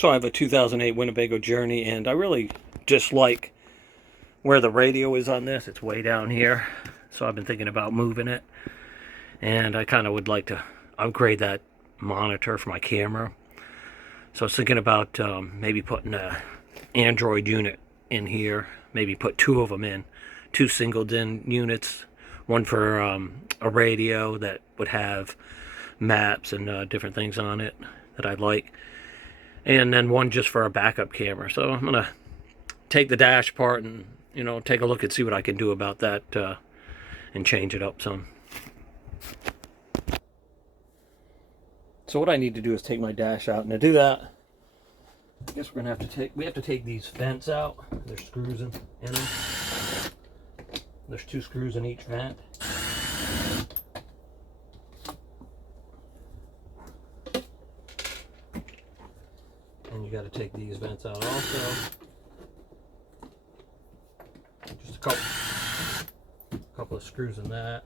So I have a 2008 Winnebago Journey, and I really just like where the radio is on this. It's way down here, so I've been thinking about moving it, and I kind of would like to upgrade that monitor for my camera. So I was thinking about maybe putting a Android unit in here, maybe put two of them in, two single DIN units, one for a radio that would have maps and different things on it that I'd like, and then one just for a backup camera. So I'm gonna take the dash part and take a look and see what I can do about that and change it up some. So what I need to do is take my dash out, and to do that, I guess we're gonna have to take these vents out. There's screws in them. There's two screws in each vent. And you got to take these vents out also. Just a couple of screws in that.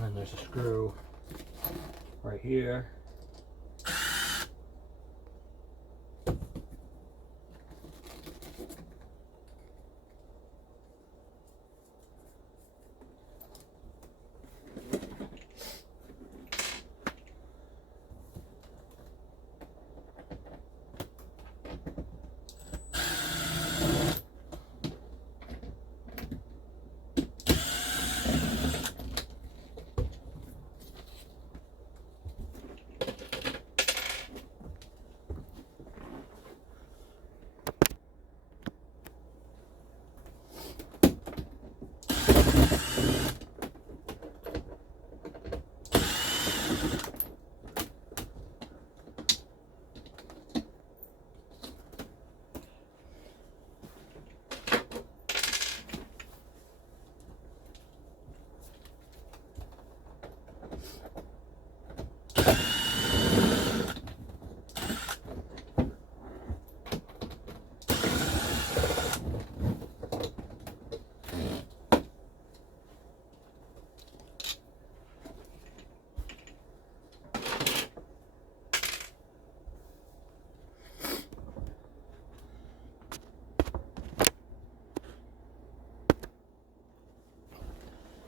And there's a screw right here.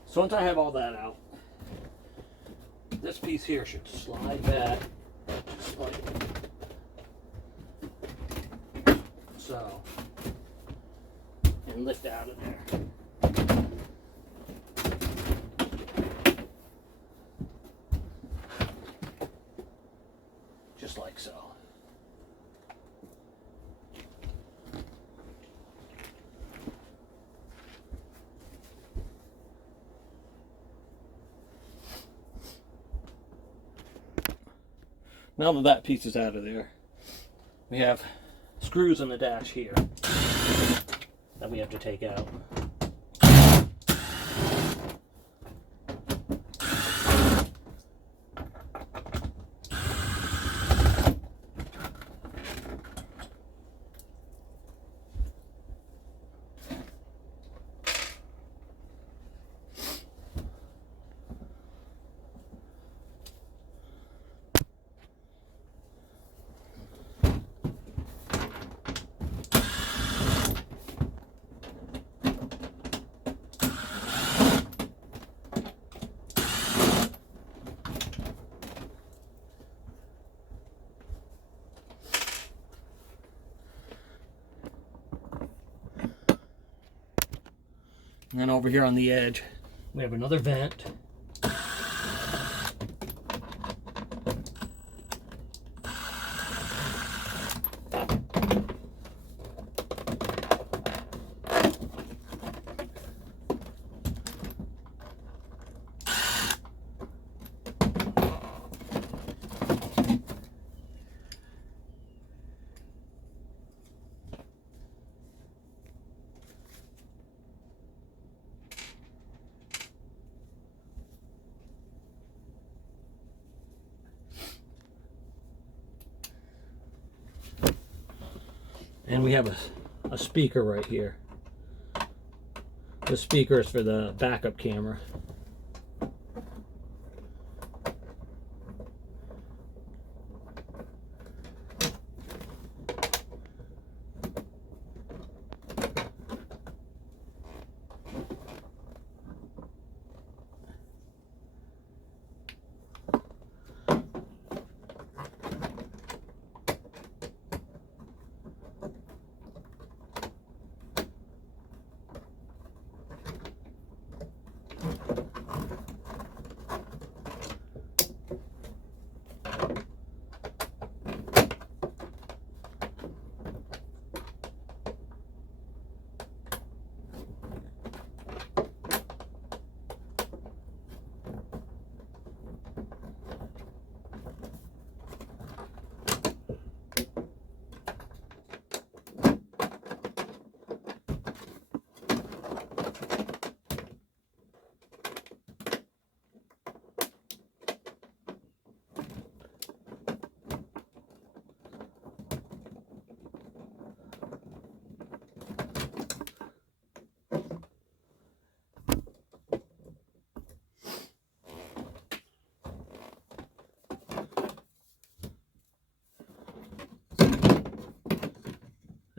So once I have all that out, this piece here should slide back just like so, and lift out of there. Just like so. Now that that piece is out of there, we have screws in the dash here that we have to take out. And then over here on the edge, we have another vent. And we have a speaker right here. The speaker is for the backup camera.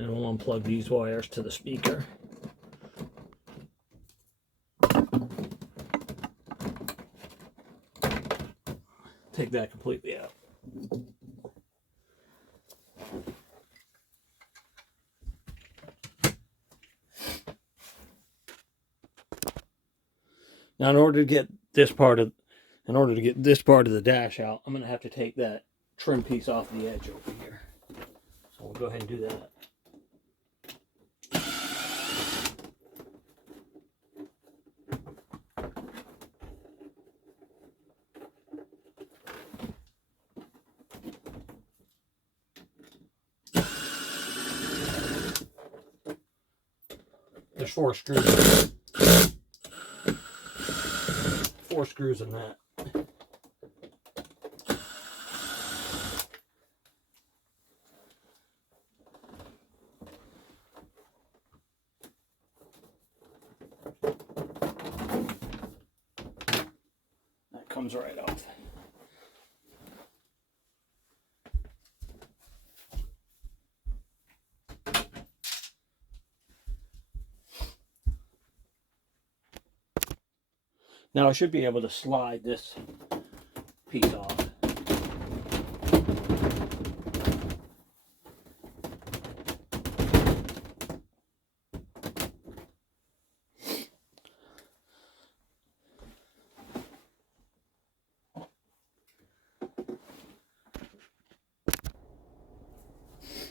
And we'll unplug these wires to the speaker. Take that completely out. Now, in order to get this part of the dash out, I'm going to have to take that trim piece off the edge over here. So we'll go ahead and do that. There's 4 screws. 4 screws in that. That comes right out. Now I should be able to slide this piece off.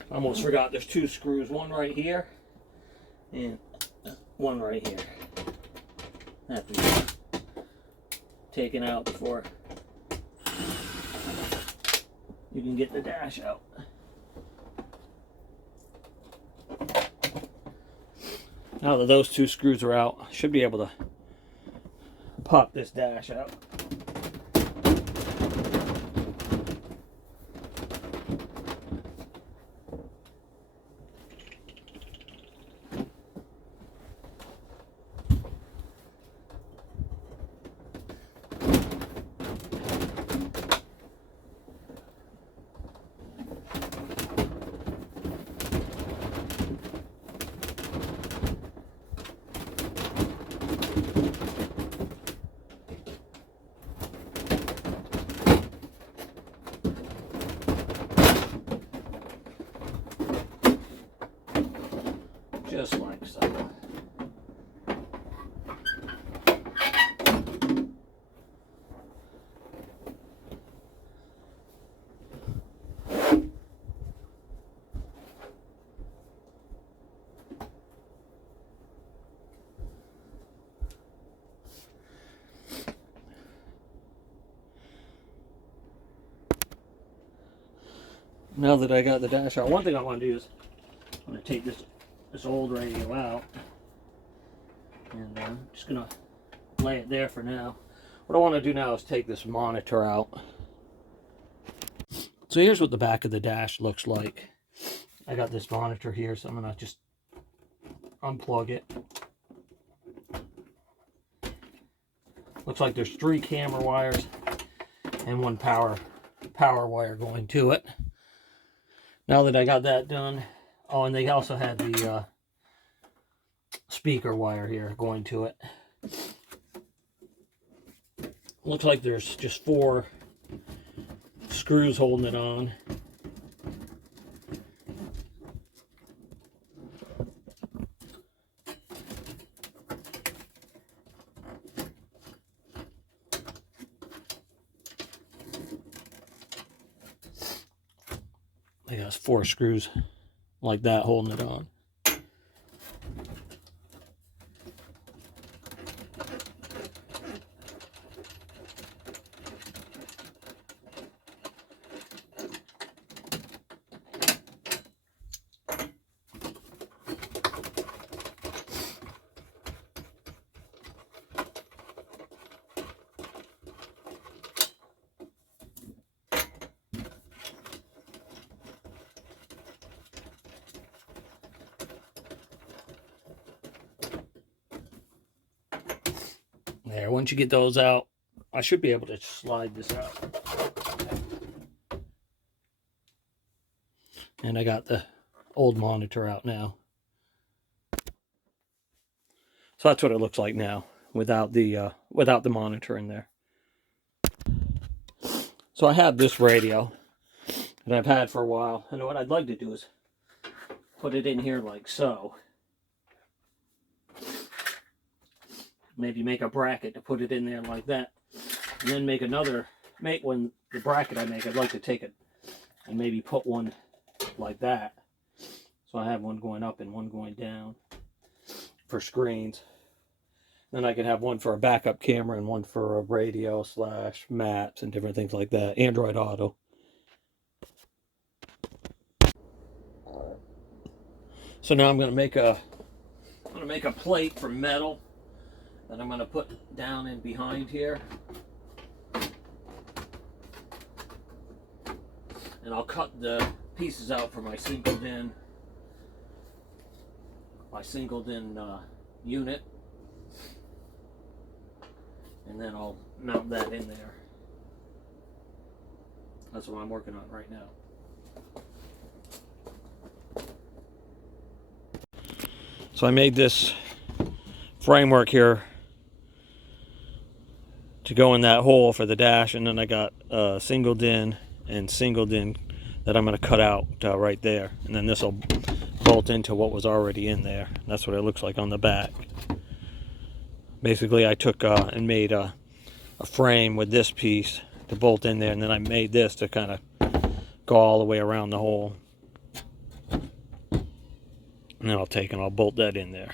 I almost forgot there's 2 screws, one right here and one right here. Have to be taken out before you can get the dash out. Now that those 2 screws are out, I should be able to pop this dash out. Just like so. Now that I got the dash out, one thing I want to do is I'm going to take this old radio out, and I'm just going to lay it there for now. What I want to do now is take this monitor out. So here's what the back of the dash looks like. I got this monitor here, so I'm going to just unplug it. Looks like there's 3 camera wires and 1 power wire going to it. Now that I got that done, oh, and they also had the speaker wire here going to it. Looks like there's just 4 screws holding it on. I got 4 screws like that holding it on. There, once you get those out, I should be able to slide this out. And I got the old monitor out now. So that's what it looks like now without the monitor in there. So I have this radio that I've had for a while, and what I'd like to do is put it in here like so. Maybe make a bracket to put it in there like that, and then make when the bracket I make, I'd like to take it and maybe put one like that. So I have one going up and one going down for screens. Then I could have one for a backup camera and one for a radio / maps and different things like that. Android Auto. So now I'm going to make a plate from metal that I'm going to put down in behind here. And I'll cut the pieces out for my single DIN unit. And then I'll mount that in there. That's what I'm working on right now. So I made this framework here to go in that hole for the dash, and then I got single DIN and single DIN that I'm going to cut out right there, and then this will bolt into what was already in there. That's what it looks like on the back. Basically I took and made a frame with this piece to bolt in there, and then I made this to kind of go all the way around the hole, and then I'll take and I'll bolt that in there.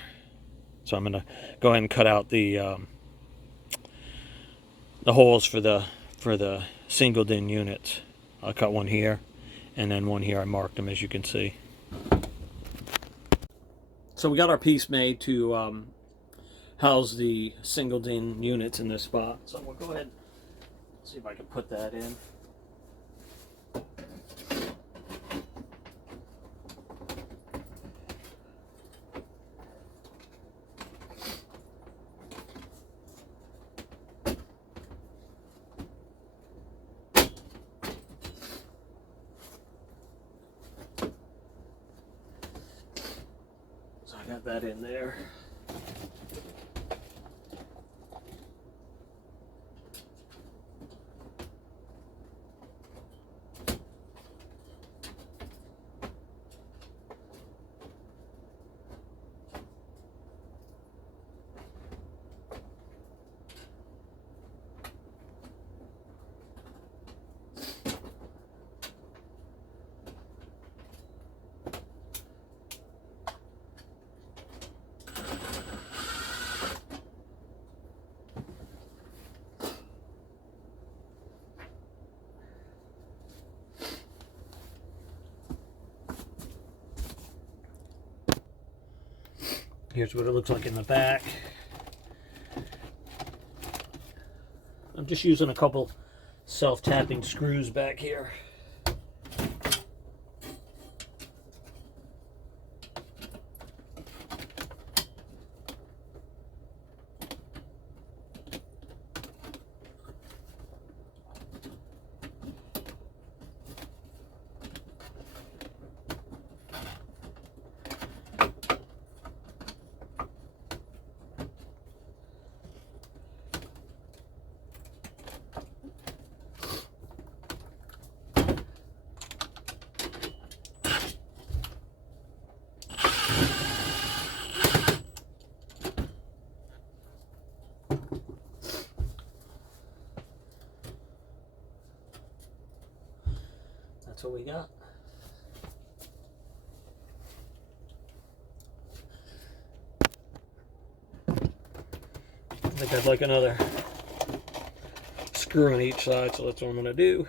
So I'm going to go ahead and cut out the holes for the single DIN units. I'll cut one here and then one here. I marked them, as you can see. So we got our piece made to house the single DIN units in this spot. So we'll go ahead and see if I can put that in. So I got that in there. Here's what it looks like in the back. I'm just using a couple self-tapping screws back here. That's what we got. I think I'd like another screw on each side, so that's what I'm going to do.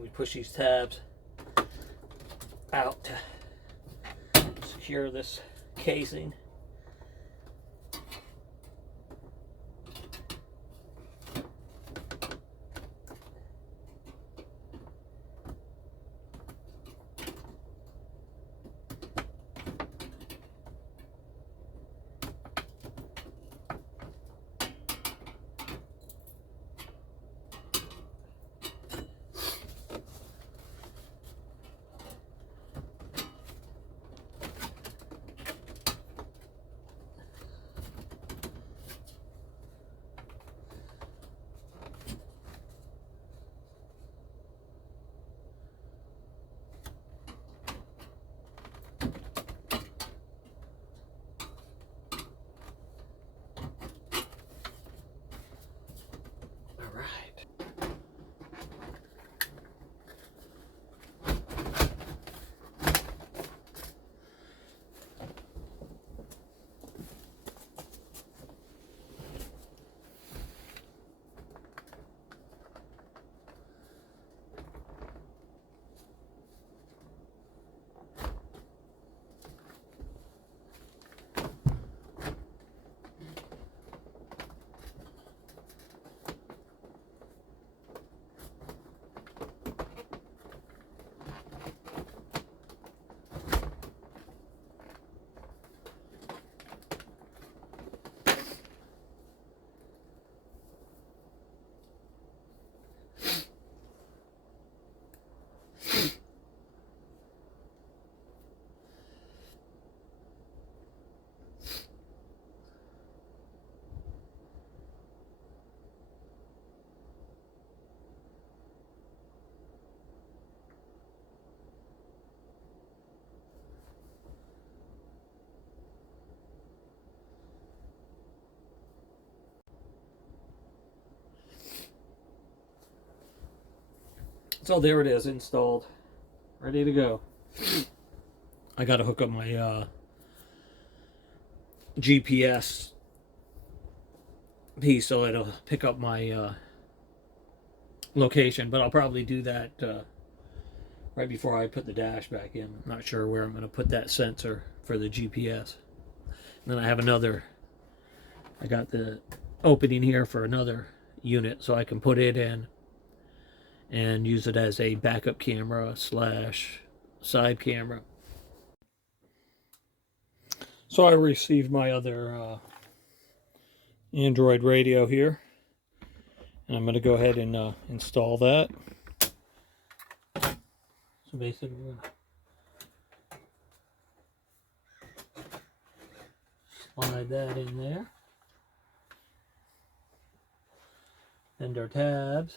then we push these tabs out to secure this casing. So there it is, installed, ready to go. I got to hook up my GPS piece so it'll pick up my location, but I'll probably do that right before I put the dash back in. I'm not sure where I'm going to put that sensor for the GPS. And then I have another, I got the opening here for another unit so I can put it in and use it as a backup camera slash side camera. So I received my other Android radio here, and I'm going to go ahead and install that. So basically we're going to slide that in there. And our tabs.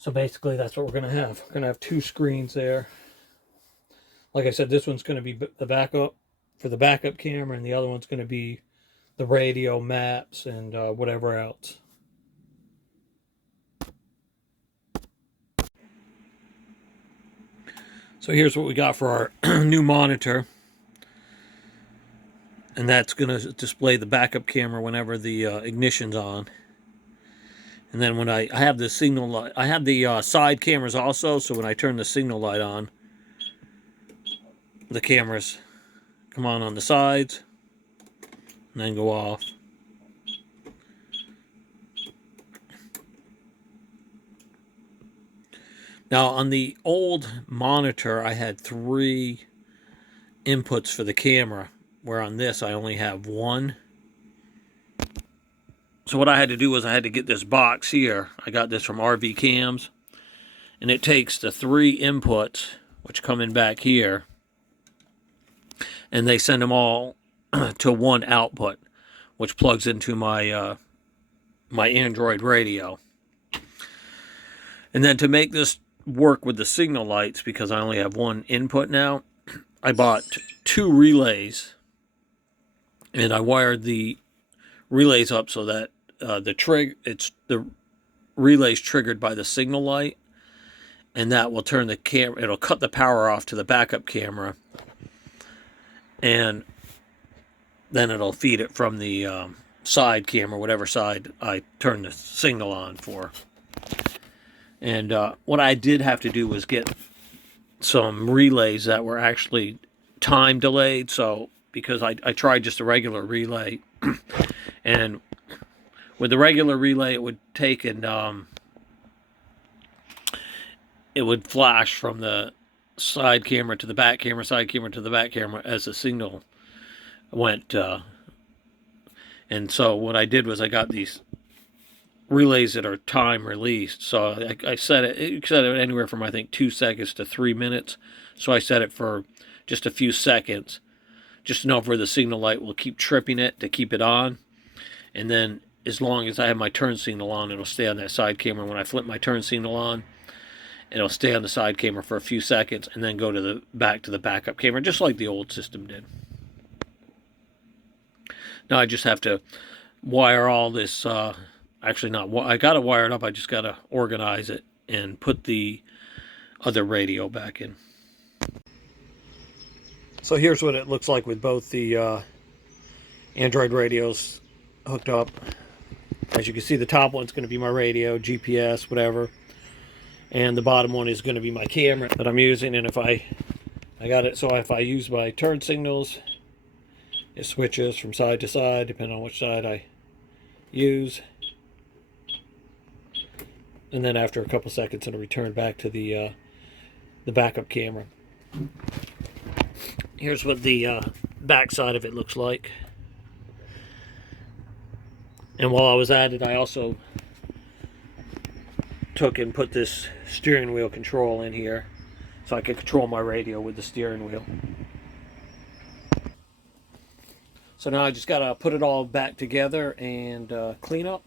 So basically that's what we're going to have. We're going to have two screens there. Like I said, this one's going to be the backup for the backup camera, and the other one's going to be the radio, maps, and whatever else. So here's what we got for our new monitor. And that's going to display the backup camera whenever the ignition's on. And then when I have the signal light, I have the side cameras also, so when I turn the signal light on, the cameras come on the sides and then go off. Now on the old monitor I had 3 inputs for the camera, where on this I only have 1. So what I had to do was I had to get this box here. I got this from RV Cams, and it takes the 3 inputs, which come in back here, and they send them all to one output, which plugs into my my Android radio. And then to make this work with the signal lights, because I only have one input now, I bought 2 relays, and I wired the relays up so that the relay's triggered by the signal light, and that will turn the camera. It'll cut the power off to the backup camera, and then it'll feed it from the side camera, whatever side I turn the signal on for. And what I did have to do was get some relays that were actually time delayed. So because I tried just a regular relay, and with the regular relay it would take and it would flash from the side camera to the back camera, side camera to the back camera as the signal went. And so what I did was I got these relays that are time released. So I set it anywhere from, I think, 2 seconds to 3 minutes. So I set it for just a few seconds, just to know where the signal light will keep tripping it to keep it on. And then as long as I have my turn signal on, it'll stay on that side camera. When I flip my turn signal on, it'll stay on the side camera for a few seconds and then go to back to the backup camera, just like the old system did. Now I just have to wire all this, actually not, I got to wire it up, I just got to organize it and put the other radio back in. So here's what it looks like with both the Android radios hooked up. As you can see, the top one's going to be my radio, GPS, whatever. And the bottom one is going to be my camera that I'm using. And if I got it, so if I use my turn signals, it switches from side to side, depending on which side I use. And then after a couple seconds, it'll return back to the backup camera. Here's what the back side of it looks like. And while I was at it, I also took and put this steering wheel control in here so I could control my radio with the steering wheel. So now I just got to put it all back together and clean up.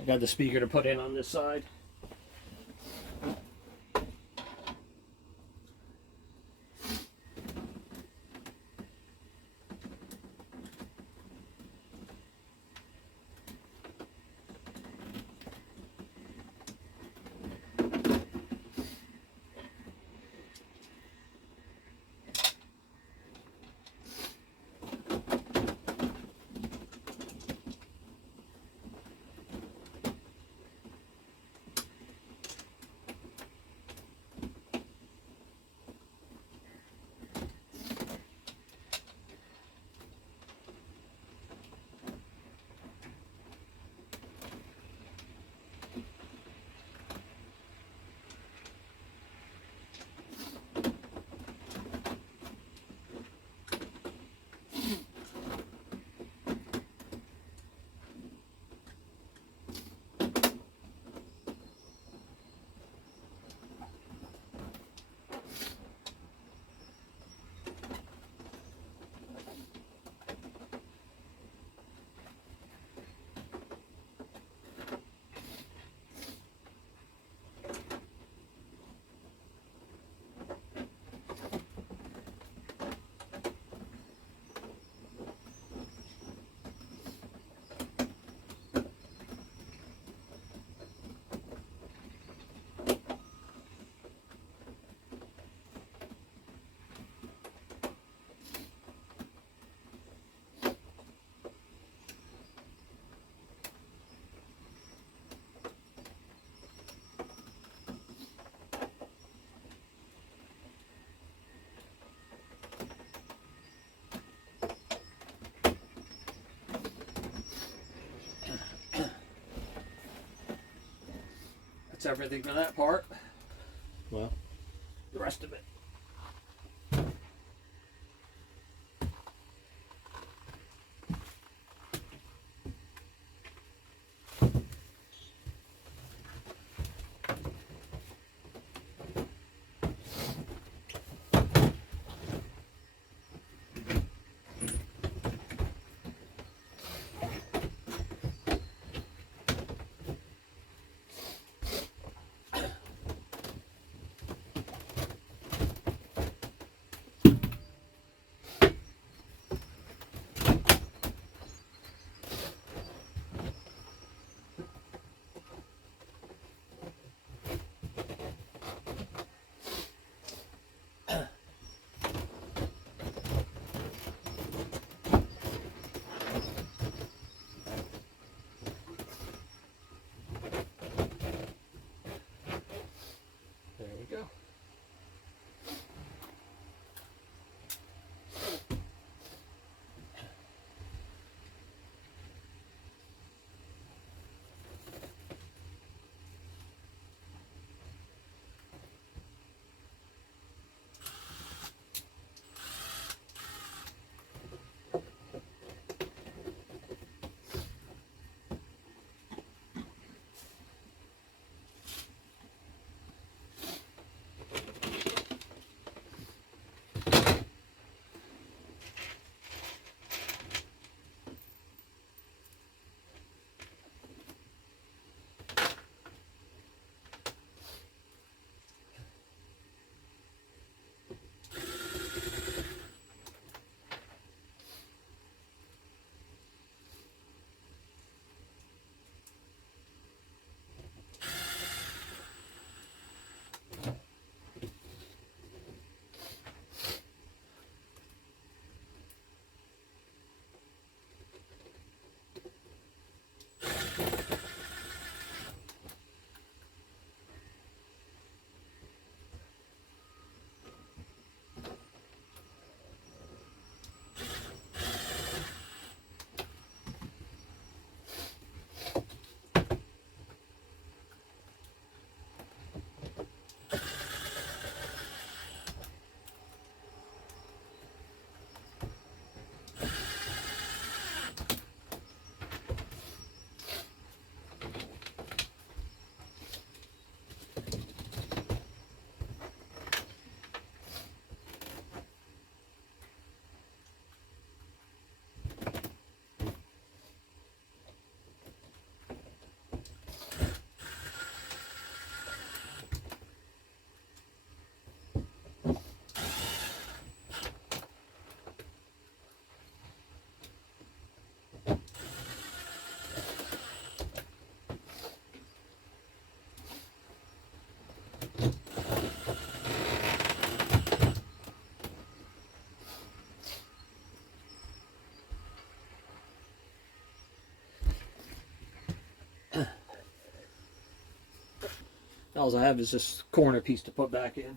I got the speaker to put in on this side. That's everything for that part. Well, the rest of it. All I have is this corner piece to put back in.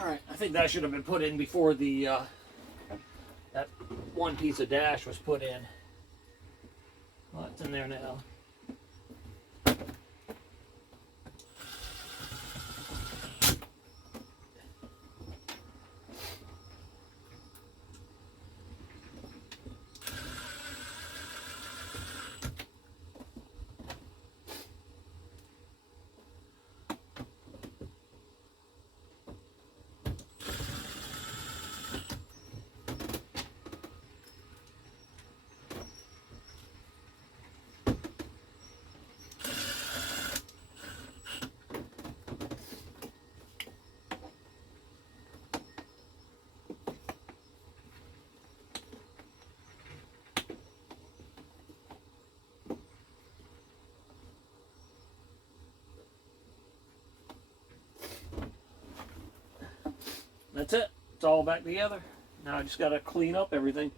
Alright, I think that should have been put in before the that one piece of dash was put in. Well, it's in there now. That's it. It's all back together. Now I just got to clean up everything.